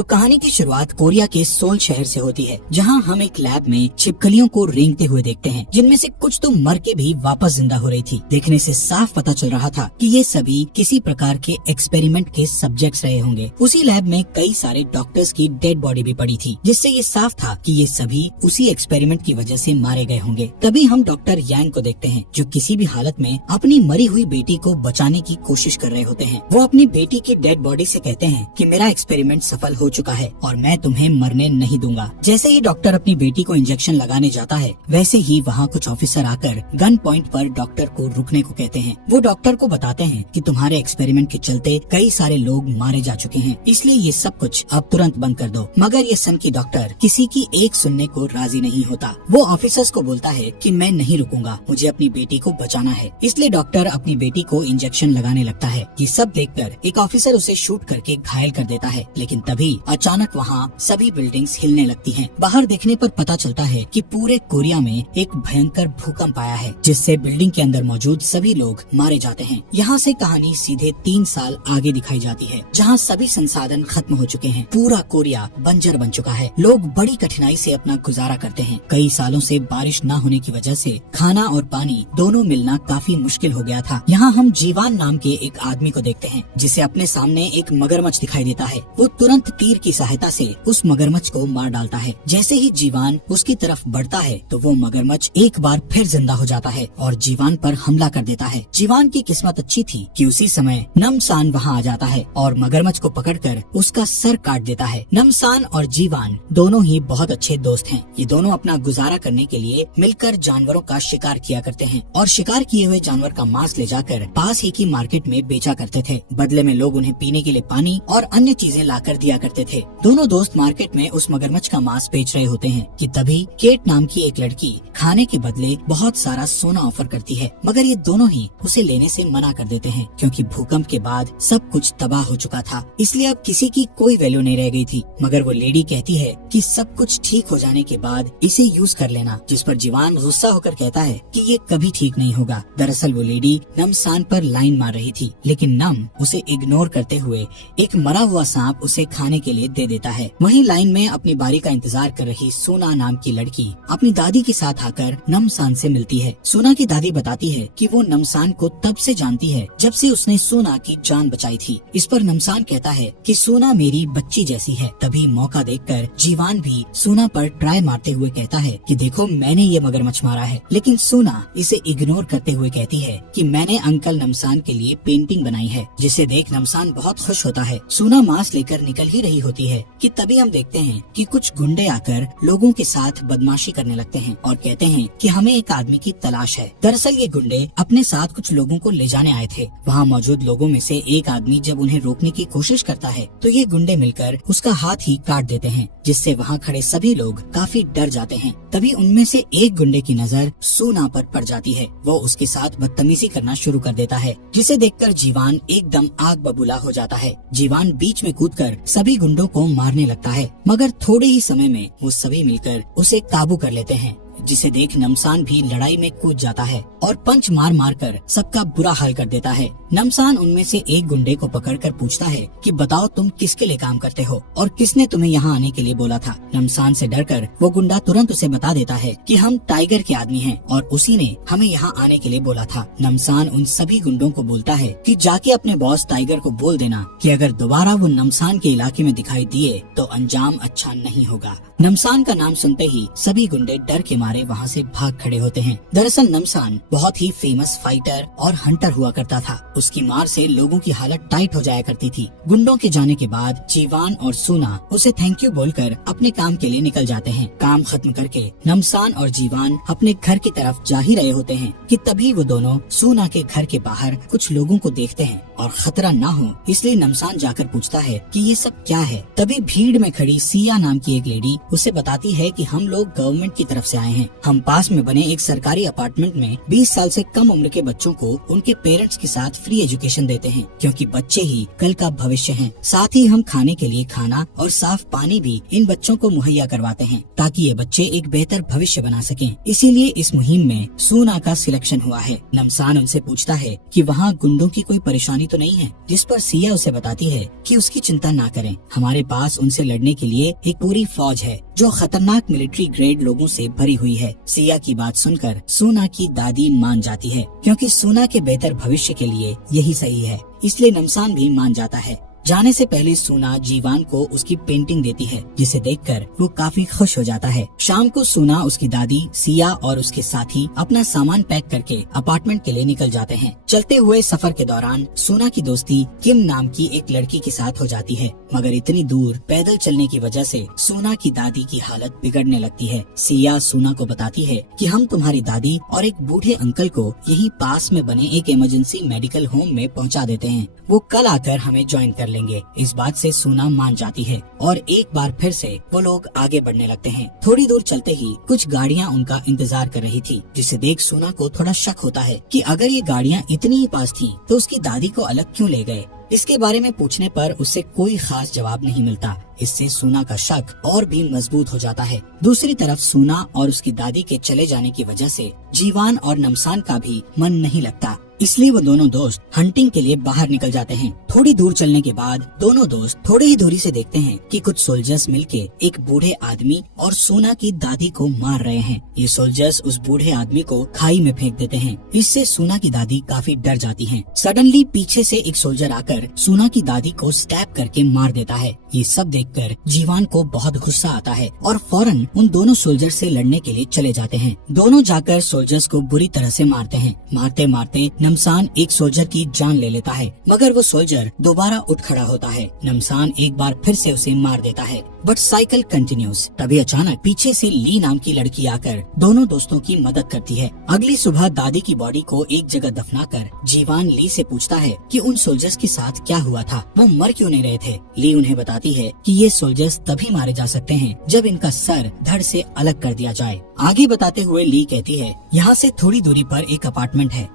तो कहानी की शुरुआत कोरिया के सोल शहर से होती है, जहां हम एक लैब में छिपकलियों को रेंगते हुए देखते हैं, जिनमें से कुछ तो मर के भी वापस जिंदा हो रही थी। देखने से साफ पता चल रहा था कि ये सभी किसी प्रकार के एक्सपेरिमेंट के सब्जेक्ट्स रहे होंगे। उसी लैब में कई सारे डॉक्टर्स की डेड बॉडी भी पड़ी थी, जिससे ये साफ था कि ये सभी उसी एक्सपेरिमेंट की वजह से मारे गए होंगे। तभी हम डॉक्टर यांग को देखते हैं, जो किसी भी हालत में अपनी मरी हुई बेटी को बचाने की कोशिश कर रहे होते हैं। वो अपनी बेटी की डेड बॉडी से कहते हैं कि मेरा एक्सपेरिमेंट सफल हो चुका है और मैं तुम्हें मरने नहीं दूंगा। जैसे ही डॉक्टर अपनी बेटी को इंजेक्शन लगाने जाता है, वैसे ही वहाँ कुछ ऑफिसर आकर गन पॉइंट पर डॉक्टर को रुकने को कहते हैं। वो डॉक्टर को बताते हैं कि तुम्हारे एक्सपेरिमेंट के चलते कई सारे लोग मारे जा चुके हैं, इसलिए ये सब कुछ अब तुरंत बंद कर दो। मगर ये सन की डॉक्टर किसी की एक सुनने को राजी नहीं होता। वो ऑफिसर्स को बोलता है कि मैं नहीं रुकूंगा, मुझे अपनी बेटी को बचाना है। इसलिए डॉक्टर अपनी बेटी को इंजेक्शन लगाने लगता है। ये सब देखकर एक ऑफिसर उसे शूट करके घायल कर देता है, लेकिन तभी अचानक वहाँ सभी बिल्डिंग्स हिलने लगती हैं। बाहर देखने पर पता चलता है कि पूरे कोरिया में एक भयंकर भूकंप आया है, जिससे बिल्डिंग के अंदर मौजूद सभी लोग मारे जाते हैं। यहाँ से कहानी सीधे 3 साल आगे दिखाई जाती है, जहाँ सभी संसाधन खत्म हो चुके हैं। पूरा कोरिया बंजर बन चुका है। लोग बड़ी कठिनाई से अपना गुजारा करते हैं। कई सालों से बारिश न होने की वजह से खाना और पानी दोनों मिलना काफी मुश्किल हो गया था। यहाँ हम जीवान नाम के एक आदमी को देखते हैं, जिसे अपने सामने एक मगरमच्छ दिखाई देता है। वो तुरंत तीर की सहायता से उस मगरमच्छ को मार डालता है। जैसे ही जीवान उसकी तरफ बढ़ता है, तो वो मगरमच्छ एक बार फिर जिंदा हो जाता है और जीवान पर हमला कर देता है। जीवान की किस्मत अच्छी थी कि उसी समय नमसान वहाँ आ जाता है और मगरमच्छ को पकड़कर उसका सर काट देता है। नमसान और जीवान दोनों ही बहुत अच्छे दोस्त हैं। ये दोनों अपना गुजारा करने के लिए मिलकर जानवरों का शिकार किया करते हैं और शिकार किए हुए जानवर का मांस ले जाकर पास ही की मार्केट में बेचा करते थे। बदले में लोग उन्हें पीने के लिए पानी और अन्य चीजें लाकर दिया करते थे। दोनों दोस्त मार्केट में उस मगरमच्छ का मांस बेच रहे होते हैं कि तभी केट नाम की एक लड़की खाने के बदले बहुत सारा सोना ऑफर करती है, मगर ये दोनों ही उसे लेने से मना कर देते हैं, क्योंकि भूकंप के बाद सब कुछ तबाह हो चुका था। इसलिए अब किसी की कोई वैल्यू नहीं रह गई थी। मगर वो लेडी कहती है कि सब कुछ ठीक हो जाने के बाद इसे यूज कर लेना, जिस पर जीवान गुस्सा होकर कहता है कि ये कभी ठीक नहीं होगा। दरअसल वो लेडी नमसान पर लाइन मार रही थी, लेकिन नम उसे इग्नोर करते हुए एक मरा हुआ सांप उसे खाने के लिए दे देता है। वहीं लाइन में अपनी बारी का इंतजार कर रही सोना नाम की लड़की अपनी दादी के साथ आकर नमसान से मिलती है। सोना की दादी बताती है कि वो नमसान को तब से जानती है जब से उसने सोना की जान बचाई थी। इस पर नमसान कहता है कि सोना मेरी बच्ची जैसी है। तभी मौका देखकर जीवान भी सोना पर ट्राई मारते हुए कहता है कि देखो मैंने ये मगरमच्छ मारा है, लेकिन सोना इसे इग्नोर करते हुए कहती है कि मैंने अंकल नमसान के लिए पेंटिंग बनाई है, जिसे देख नमसान बहुत खुश होता है। सोना मांस लेकर निकल ही रही होती है कि तभी हम देखते हैं कि कुछ गुंडे आकर लोगों के साथ बदमाशी करने लगते हैं और कहते हैं कि हमें एक आदमी की तलाश है। दरअसल ये गुंडे अपने साथ कुछ लोगों को ले जाने आए थे। वहाँ मौजूद लोगों में से एक आदमी जब उन्हें रोकने की कोशिश करता है, तो ये गुंडे मिलकर उसका हाथ ही काट देते हैं, जिससे वहाँ खड़े सभी लोग काफी डर जाते हैं। तभी उनमें से एक गुंडे की नजर सोना पर पड़ जाती है। वो उसके साथ बदतमीजी करना शुरू कर देता है, जिसे देखकर जीवान एकदम आग बबूला हो जाता है। जीवान बीच में कूदकर सभी गुंडों को मारने लगता है, मगर थोड़े ही समय में वो सभी मिलकर उसे काबू कर लेते हैं, जिसे देख नमसान भी लड़ाई में कूद जाता है और पंच मार मार कर सबका बुरा हाल कर देता है। नमसान उनमें से एक गुंडे को पकड़कर पूछता है कि बताओ तुम किसके लिए काम करते हो और किसने तुम्हें यहाँ आने के लिए बोला था। नमसान से डरकर वो गुंडा तुरंत उसे बता देता है कि हम टाइगर के आदमी हैं और उसी ने हमें यहाँ आने के लिए बोला था। नमसान उन सभी गुंडों को बोलता है कि जाके अपने बॉस टाइगर को बोल देना कि अगर दोबारा वो नमसान के इलाके में दिखाई दिए तो अंजाम अच्छा नहीं होगा। नमसान का नाम सुनते ही सभी गुंडे डर के मारे वहाँ से भाग खड़े होते हैं। दरअसल नमसान बहुत ही फेमस फाइटर और हंटर हुआ करता था। उसकी मार से लोगों की हालत टाइट हो जाया करती थी। गुंडों के जाने के बाद जीवान और सोना उसे थैंक यू बोलकर अपने काम के लिए निकल जाते हैं। काम खत्म करके नमसान और जीवान अपने घर की तरफ जा ही रहे होते हैं कि तभी वो दोनों सोना के घर के बाहर कुछ लोगों को देखते हैं और खतरा ना हो इसलिए नमसान जाकर पूछता है कि ये सब क्या है। तभी भीड़ में खड़ी सिया नाम की एक लेडी उसे बताती है कि हम लोग गवर्नमेंट की तरफ से आए हैं हैं। हम पास में बने एक सरकारी अपार्टमेंट में 20 साल से कम उम्र के बच्चों को उनके पेरेंट्स के साथ फ्री एजुकेशन देते हैं, क्योंकि बच्चे ही कल का भविष्य हैं। साथ ही हम खाने के लिए खाना और साफ पानी भी इन बच्चों को मुहैया करवाते हैं, ताकि ये बच्चे एक बेहतर भविष्य बना सकें। इसीलिए इस मुहिम में सूना का सिलेक्शन हुआ है। नमसान उनसे पूछता है कि वहाँ गुंडों की कोई परेशानी तो नहीं है, जिस पर सिया उसे बताती है कि उसकी चिंता ना करें, हमारे पास उनसे लड़ने के लिए एक पूरी फौज है जो खतरनाक मिलिट्री ग्रेड लोगों से भरी हुई है। सिया की बात सुनकर सूना की दादी मान जाती है, क्योंकि सूना के बेहतर भविष्य के लिए यही सही है। इसलिए नमसान भी मान जाता है। जाने से पहले सूना जीवान को उसकी पेंटिंग देती है, जिसे देखकर वो काफी खुश हो जाता है। शाम को सूना, उसकी दादी, सिया और उसके साथी अपना सामान पैक करके अपार्टमेंट के लिए निकल जाते हैं। चलते हुए सफर के दौरान सूना की दोस्ती किम नाम की एक लड़की के साथ हो जाती है, मगर इतनी दूर पैदल चलने की वजह से सूना की दादी की हालत बिगड़ने लगती है। सिया सूना को बताती है कि हम तुम्हारी दादी और एक बूढ़े अंकल को यहीं पास में बने एक इमरजेंसी मेडिकल होम में पहुंचा देते हैं, वो कल आकर हमें ज्वाइन कर लेंगे। इस बात से सूना मान जाती है और एक बार फिर से वो लोग आगे बढ़ने लगते हैं। थोड़ी दूर चलते ही कुछ गाड़ियाँ उनका इंतजार कर रही थी, जिसे देख सूना को थोड़ा शक होता है कि अगर ये गाड़ियाँ इतनी ही पास थी तो उसकी दादी को अलग क्यों ले गए। इसके बारे में पूछने पर उससे कोई खास जवाब नहीं मिलता। इससे सूना का शक और भी मजबूत हो जाता है। दूसरी तरफ सूना और उसकी दादी के चले जाने की वजह से जीवान और नमसान का भी मन नहीं लगता, इसलिए वो दोनों दोस्त हंटिंग के लिए बाहर निकल जाते हैं। थोड़ी दूर चलने के बाद दोनों दोस्त थोड़ी ही दूरी से देखते हैं कि कुछ सोल्जर्स मिलके एक बूढ़े आदमी और सूना की दादी को मार रहे हैं। ये सोल्जर्स उस बूढ़े आदमी को खाई में फेंक देते हैं। इससे सूना की दादी काफी डर जाती हैं। सडनली पीछे से एक सोल्जर आकर सूना की दादी को स्टैब करके मार देता है। ये सब देखकर जीवान को बहुत गुस्सा आता है और फौरन उन दोनों सोल्जर से लड़ने के लिए चले जाते हैं। दोनों जाकर सोल्जर्स को बुरी तरह से मारते हैं। मारते मारते नमसान एक सोल्जर की जान ले लेता है, मगर वो सोल्जर दोबारा उठ खड़ा होता है। नमसान एक बार फिर से उसे मार देता है, बट साइकिल कंटिन्यूज। तभी अचानक पीछे से ली नाम की लड़की आकर दोनों दोस्तों की मदद करती है। अगली सुबह दादी की बॉडी को एक जगह दफनाकर जीवान ली से पूछता है कि उन सोल्जर्स के साथ क्या हुआ था, वो मर क्यों नहीं रहे थे। ली उन्हें बताती है कि ये सोल्जर्स तभी मारे जा सकते हैं जब इनका सर धड़ से अलग कर दिया जाए। आगे बताते हुए ली कहती है, यहाँ से थोड़ी दूरी पर एक अपार्टमेंट है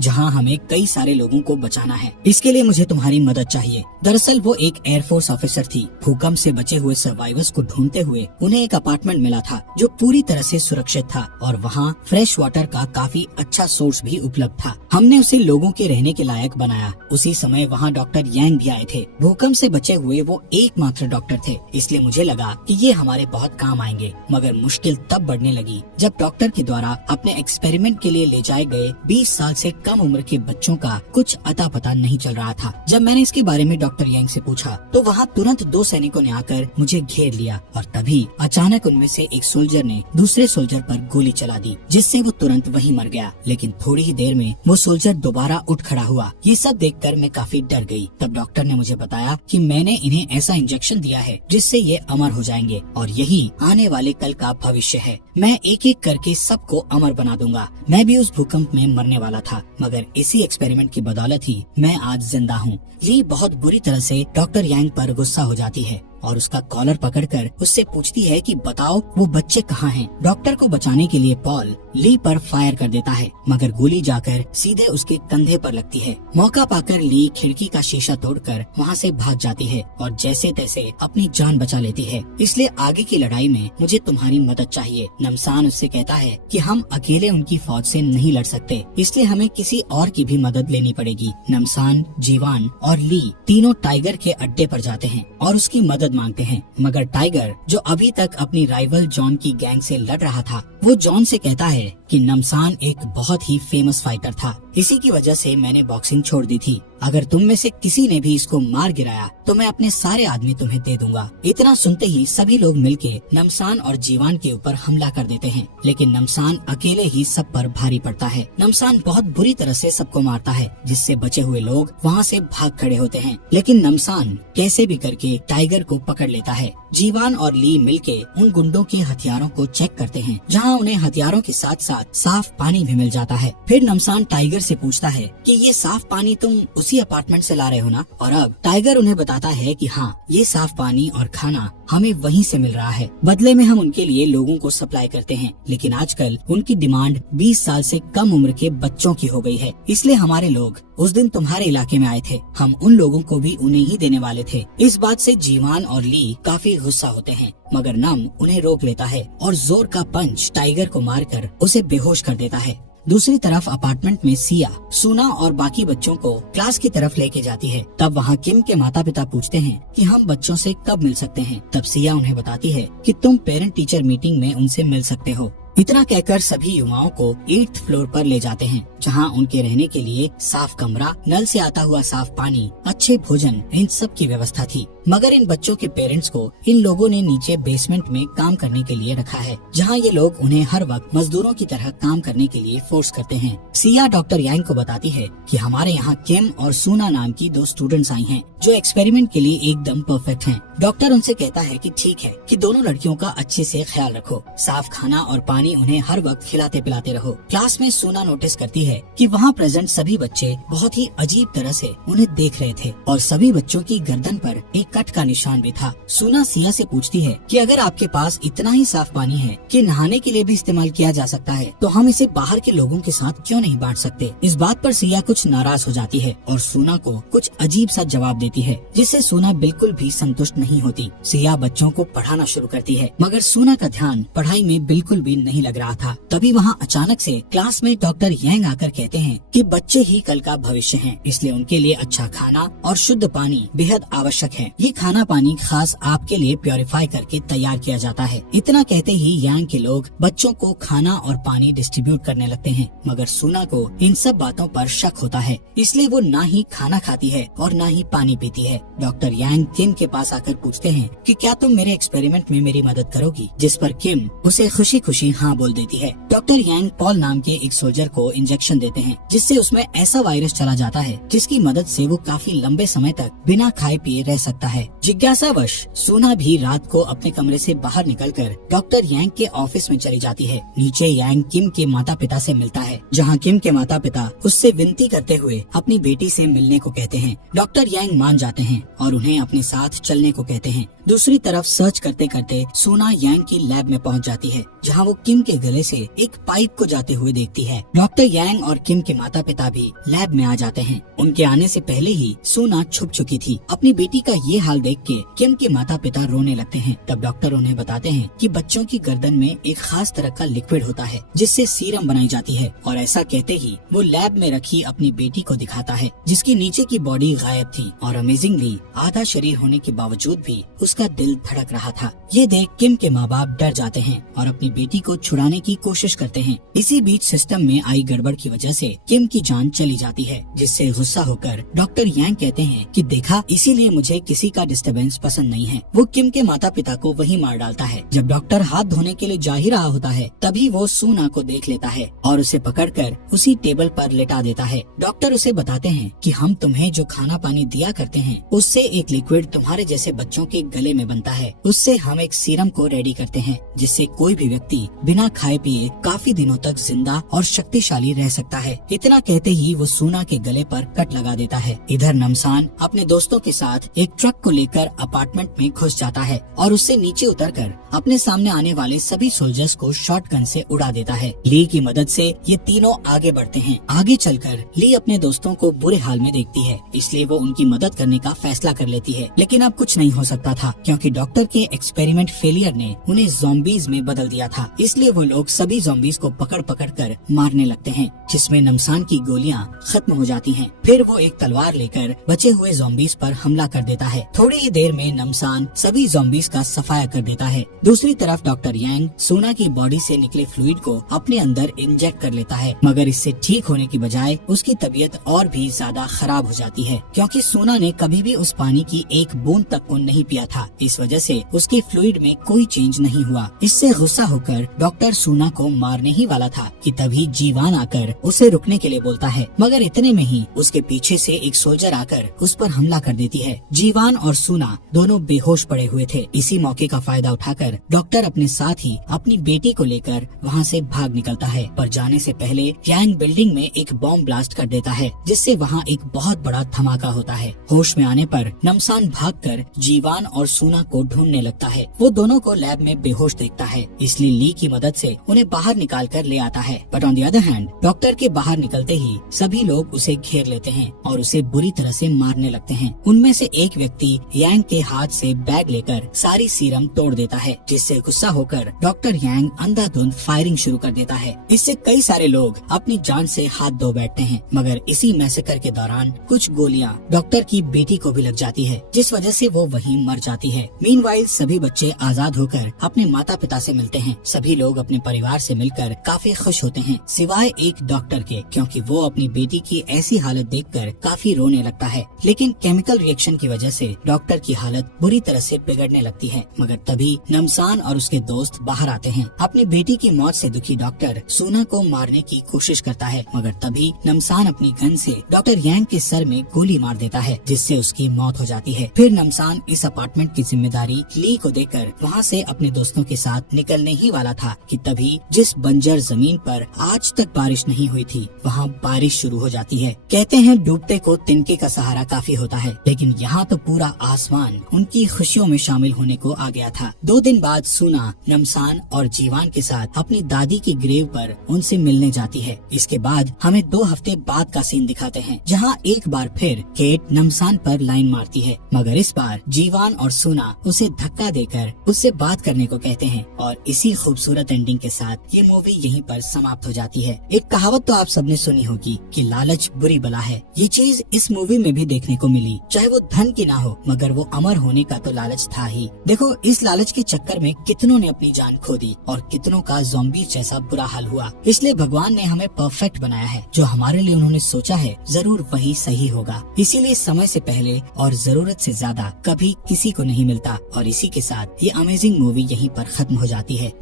जहाँ हमें कई सारे लोगों को बचाना है। इसके लिए मुझे तुम्हारी मदद चाहिए। दरअसल वो एक एयरफोर्स ऑफिसर थी। भूकंप से बचे हुए सर्वाइवर्स को ढूंढते हुए उन्हें एक अपार्टमेंट मिला था जो पूरी तरह से सुरक्षित था और वहाँ फ्रेश वाटर का काफी अच्छा सोर्स भी उपलब्ध था। हमने उसे लोगों के रहने के लायक बनाया। उसी समय वहाँ डॉक्टर यांग भी आए थे। भूकंप से बचे हुए वो एकमात्र डॉक्टर थे, इसलिए मुझे लगा कि ये हमारे बहुत काम आएंगे। मगर मुश्किल तब बढ़ने लगी जब डॉक्टर के द्वारा अपने एक्सपेरिमेंट के लिए ले जाए गए 20 साल से कम उम्र के बच्चों का कुछ अता पता नहीं चल रहा था। जब मैंने इसके बारे में डॉक्टर यांग से पूछा तो वहाँ तुरंत 2 सैनिकों ने आकर मुझे घेर लिया और तभी अचानक उनमें से एक सोल्जर ने दूसरे सोल्जर पर गोली चला दी, जिससे वो तुरंत वहीं मर गया। लेकिन थोड़ी ही देर में वो सोल्जर दोबारा उठ खड़ा हुआ। ये सब देखकर मैं काफी डर गई। तब डॉक्टर ने मुझे बताया कि मैंने इन्हें ऐसा इंजेक्शन दिया है जिससे ये अमर हो जाएंगे और यही आने वाले कल का भविष्य है। मैं एक एक करके सबको अमर बना दूंगा। मैं भी उस भूकंप में मरने वाला था, मगर इसी एक्सपेरिमेंट की बदौलत ही मैं आज जिंदा हूँ। ली बहुत बुरी तरह से डॉक्टर यांग पर गुस्सा हो जाती है और उसका कॉलर पकड़कर उससे पूछती है कि बताओ वो बच्चे कहाँ हैं। डॉक्टर को बचाने के लिए पॉल ली पर फायर कर देता है, मगर गोली जाकर सीधे उसके कंधे पर लगती है। मौका पाकर ली खिड़की का शीशा तोड़कर वहाँ से भाग जाती है और जैसे तैसे अपनी जान बचा लेती है। इसलिए आगे की लड़ाई में मुझे तुम्हारी मदद चाहिए। नमसान उससे कहता है कि हम अकेले उनकी फौज से नहीं लड़ सकते, इसलिए हमें किसी और की भी मदद लेनी पड़ेगी। नमसान, जीवान और ली तीनों टाइगर के अड्डे पर जाते हैं और उसकी मदद मांगते हैं, मगर टाइगर जो अभी तक अपनी राइवल जॉन की गैंग से लड़ रहा था, वो जॉन से कहता है कि नमसान एक बहुत ही फेमस फाइटर था, इसी की वजह से मैंने बॉक्सिंग छोड़ दी थी। अगर तुम में से किसी ने भी इसको मार गिराया तो मैं अपने सारे आदमी तुम्हें दे दूंगा। इतना सुनते ही सभी लोग मिलके नमसान और जीवान के ऊपर हमला कर देते हैं, लेकिन नमसान अकेले ही सब पर भारी पड़ता है। नमसान बहुत बुरी तरह से सबको मारता है, जिससे बचे हुए लोग वहाँ से भाग खड़े होते हैं, लेकिन नमसान कैसे भी करके टाइगर को पकड़ लेता है। जीवान और ली मिलके उन गुंडों के हथियारों को चेक करते हैं, जहाँ उन्हें हथियारों के साथ साथ साफ पानी भी मिल जाता है। फिर नमसान टाइगर से पूछता है कि ये साफ पानी तुम उसी अपार्टमेंट से ला रहे हो ना? और अब टाइगर उन्हें बताता है कि हाँ, ये साफ पानी और खाना हमें वहीं से मिल रहा है। बदले में हम उनके लिए लोगों को सप्लाई करते हैं, लेकिन आजकल उनकी डिमांड 20 साल से कम उम्र के बच्चों की हो गई है। इसलिए हमारे लोग उस दिन तुम्हारे इलाके में आए थे। हम उन लोगों को भी उन्हें ही देने वाले थे। इस बात से जीवान और ली काफी गुस्सा होते हैं, मगर नम उन्हें रोक लेता है और जोर का पंच टाइगर को मारकर उसे बेहोश कर देता है। दूसरी तरफ अपार्टमेंट में सिया सुना और बाकी बच्चों को क्लास की तरफ लेके जाती है। तब वहाँ किम के माता पिता पूछते हैं कि हम बच्चों से कब मिल सकते हैं। तब सिया उन्हें बताती है कि तुम पेरेंट टीचर मीटिंग में उनसे मिल सकते हो। इतना कहकर सभी युवाओं को 8th फ्लोर पर ले जाते हैं, जहां उनके रहने के लिए साफ कमरा, नल से आता हुआ साफ पानी, अच्छे भोजन, इन सब की व्यवस्था थी। मगर इन बच्चों के पेरेंट्स को इन लोगों ने नीचे बेसमेंट में काम करने के लिए रखा है, जहां ये लोग उन्हें हर वक्त मजदूरों की तरह काम करने के लिए फोर्स करते हैं। सिया डॉक्टर यांग को बताती है कि हमारे यहाँ किम और सुना नाम की 2 स्टूडेंट्स आई हैं, जो एक्सपेरिमेंट के लिए एकदम परफेक्ट हैं। डॉक्टर उनसे कहता है कि ठीक है कि दोनों लड़कियों का अच्छे से ख्याल रखो, साफ खाना और पानी उन्हें हर वक्त खिलाते पिलाते रहो। क्लास में सुना नोटिस करती है कि वहाँ प्रेजेंट सभी बच्चे बहुत ही अजीब तरह से उन्हें देख रहे थे और सभी बच्चों की गर्दन पर एक कट का निशान भी था। सुना सिया से पूछती है कि अगर आपके पास इतना ही साफ पानी है कि नहाने के लिए भी इस्तेमाल किया जा सकता है, तो हम इसे बाहर के लोगों के साथ क्यों नहीं बांट सकते? इस बात पर सिया कुछ नाराज हो जाती है और सुना को कुछ अजीब सा जवाब देती है, जिससे सुना बिल्कुल भी संतुष्ट नहीं होती। सिया बच्चों को पढ़ाना शुरू करती है, मगर सुना का ध्यान पढ़ाई में बिल्कुल भी नहीं लग रहा था। तभी वहाँ अचानक से क्लास में डॉक्टर यांग आकर कहते हैं कि बच्चे ही कल का भविष्य हैं, इसलिए उनके लिए अच्छा खाना और शुद्ध पानी बेहद आवश्यक है। ये खाना पानी खास आपके लिए प्योरीफाई करके तैयार किया जाता है। इतना कहते ही यांग के लोग बच्चों को खाना और पानी डिस्ट्रीब्यूट करने लगते हैं, मगर सुना को इन सब बातों पर शक होता है, इसलिए वो ना ही खाना खाती है और ना ही पानी पीती है। डॉक्टर यांग किम के पास आकर पूछते हैं कि क्या तुम मेरे एक्सपेरिमेंट में मेरी मदद करोगी? जिस पर किम उसे खुशी खुशी हाँ बोल देती है। डॉक्टर यांग पॉल नाम के एक सोल्जर को इंजेक्शन देते हैं, जिससे उसमें ऐसा वायरस चला जाता है जिसकी मदद से वो काफी लंबे समय तक बिना खाए पिए रह सकता है। जिज्ञासावश सुना भी रात को अपने कमरे से बाहर निकलकर डॉक्टर यांग के ऑफिस में चली जाती है। नीचे यांग किम के माता पिता से मिलता है, जहाँ किम के माता पिता उससे विनती करते हुए अपनी बेटी से मिलने को कहते हैं। डॉक्टर यांग मान जाते हैं और उन्हें अपने साथ चलने को कहते हैं। दूसरी तरफ सर्च करते करते सुना यांग की लैब में पहुंच जाती है, जहां वो किम के गले से एक पाइप को जाते हुए देखती है। डॉक्टर यांग और किम के माता पिता भी लैब में आ जाते हैं। उनके आने से पहले ही सुना छुप चुकी थी। अपनी बेटी का ये हाल देख के किम के माता पिता रोने लगते हैं। तब डॉक्टर उन्हें बताते हैं कि बच्चों की गर्दन में एक खास तरह का लिक्विड होता है, जिससे सीरम बनाई जाती है। और ऐसा कहते ही वो लैब में रखी अपनी बेटी को दिखाता है, जिसकी नीचे की बॉडी गायब थी और अमेजिंगली आधा शरीर होने के बावजूद भी उसका दिल धड़क रहा था। ये देख किम के माँ बाप डर जाते हैं और अपनी बेटी को छुड़ाने की कोशिश करते हैं। इसी बीच सिस्टम में आई गड़बड़ की वजह से किम की जान चली जाती है, जिससे गुस्सा होकर डॉक्टर यांग कहते हैं कि देखा, इसीलिए मुझे किसी का डिस्टरबेंस पसंद नहीं है। वो किम के माता पिता को वही मार डालता है। जब डॉक्टर हाथ धोने के लिए जा ही रहा होता है, तभी वो सुना को देख लेता है और उसे पकड़कर उसी टेबल पर लेटा देता है। डॉक्टर उसे बताते हैं कि हम तुम्हें जो खाना पानी दिया करते हैं, उससे एक लिक्विड तुम्हारे जैसे बच्चों के गले में बनता है। उससे हम एक सीरम को रेडी करते हैं, जिससे कोई भी व्यक्ति बिना खाए पिए काफी दिनों तक जिंदा और शक्तिशाली रह सकता है। इतना कहते ही वो सुना के गले पर कट लगा देता है। इधर नमसान अपने दोस्तों के साथ एक ट्रक को लेकर अपार्टमेंट में घुस जाता है और उससे नीचे उतरकर अपने सामने आने वाले सभी सोल्जर्स को शॉटगन से उड़ा देता है। ली की मदद से ये तीनों आगे बढ़ते हैं। आगे चलकर ली अपने दोस्तों को बुरे हाल में देखती है, इसलिए वो उनकी मदद करने का फैसला कर लेती है। लेकिन अब कुछ नहीं हो सकता था, क्योंकि डॉक्टर के एक्सपेरिमेंट फेलियर ने उन्हें ज़ॉम्बीज में बदल दिया था। इसलिए वो लोग सभी ज़ॉम्बीज को पकड़ पकड़ कर मारने लगते हैं, जिसमें नमसान की गोलियां खत्म हो जाती हैं। फिर वो एक तलवार लेकर बचे हुए ज़ॉम्बीज पर हमला कर देता है। थोड़ी ही देर में नमसान सभी ज़ॉम्बीज का सफाया कर देता है। दूसरी तरफ डॉक्टर यांग सोना की बॉडी से निकले फ्लूइड को अपने अंदर इंजेक्ट कर लेता है, मगर इससे ठीक होने की बजाय उसकी तबीयत और भी ज्यादा खराब हो जाती है, क्योंकि सोना ने कभी भी उस पानी की एक बूंद तक को नहीं पिया था। इस वजह से उसके फ्लूइड में कोई चेंज नहीं हुआ। इससे गुस्सा होकर डॉक्टर सूना को मारने ही वाला था कि तभी जीवान आकर उसे रुकने के लिए बोलता है, मगर इतने में ही उसके पीछे से एक सोल्जर आकर उस पर हमला कर देती है। जीवान और सूना दोनों बेहोश पड़े हुए थे। इसी मौके का फायदा उठाकर डॉक्टर अपने साथ ही अपनी बेटी को लेकर वहाँ से भाग निकलता है, पर जाने से पहले यांग बिल्डिंग में एक बॉम्ब ब्लास्ट कर देता है, जिससे वहाँ एक बहुत बड़ा धमाका होता है। होश में आने पर नमसान भागकर जीवान और सूना को ढूंढने लगता है। वो दोनों को लैब में बेहोश देखता है, इसलिए ली की मदद से उन्हें बाहर निकाल कर ले आता है। But on the other hand doctor के बाहर निकलते ही सभी लोग उसे घेर लेते हैं और उसे बुरी तरह से मारने लगते हैं। उनमें से एक व्यक्ति यांग के हाथ से बैग लेकर सारी सीरम तोड़ देता है, जिससे गुस्सा होकर डॉक्टर यांग अंधाधुंध फायरिंग शुरू कर देता है। इससे कई सारे लोग अपनी जान से हाथ धो बैठते हैं, मगर इसी मैसेकर के दौरान कुछ गोलियां डॉक्टर की बेटी को भी लग जाती है, जिस वजह से वो वहीं मर जाती है। मीनवाइल सभी बच्चे आजाद होकर अपने माता पिता से मिलते हैं। सभी लोग अपने परिवार से मिलकर काफी खुश होते हैं, सिवाय एक डॉक्टर के, क्योंकि वो अपनी बेटी की ऐसी हालत देखकर काफी रोने लगता है। लेकिन केमिकल रिएक्शन की वजह से डॉक्टर की हालत बुरी तरह से बिगड़ने लगती है। मगर तभी नमसान और उसके दोस्त बाहर आते हैं। अपनी बेटी की मौत से दुखी डॉक्टर सूना को मारने की कोशिश करता है, मगर तभी नमसान अपनी गन से डॉक्टर यांग के सर में गोली मार देता है, जिससे उसकी मौत हो जाती है। फिर नमसान इस अपार्टमेंट की जिम्मेदारी ली को देकर वहाँ से अपने दोस्तों के साथ निकलने ही वाला था कि तभी जिस बंजर जमीन पर आज तक बारिश नहीं हुई थी, वहाँ बारिश शुरू हो जाती है। कहते हैं डूबते को तिनके का सहारा काफी होता है, लेकिन यहाँ तो पूरा आसमान उनकी खुशियों में शामिल होने को आ गया था। 2 दिन बाद सूना नमसान और जीवान के साथ अपनी दादी की ग्रेव पर उनसे मिलने जाती है। इसके बाद हमें 2 हफ्ते बाद का सीन दिखाते हैं, जहाँ एक बार फिर केट नमसान पर लाइन मारती है, मगर इस बार जीवान और सूना उसे धक्का देकर उससे बात करने को कहते हैं। और इसी खूबसूरत एंडिंग के साथ ये मूवी यहीं पर समाप्त हो जाती है। एक कहावत तो आप सबने सुनी होगी कि लालच बुरी बला है। ये चीज इस मूवी में भी देखने को मिली। चाहे वो धन की ना हो, मगर वो अमर होने का तो लालच था ही। देखो, इस लालच के चक्कर में कितनों ने अपनी जान खो दी और कितनों का ज़ॉम्बी जैसा बुरा हाल हुआ। इसलिए भगवान ने हमें परफेक्ट बनाया है। जो हमारे लिए उन्होंने सोचा है जरूर वही सही होगा। इसीलिए समय से पहले और जरूरत से ज्यादा कभी किसी को नहीं मिलता। और इसी के साथ ये अमेजिंग मूवी यहीं पर खत्म हो जाती है।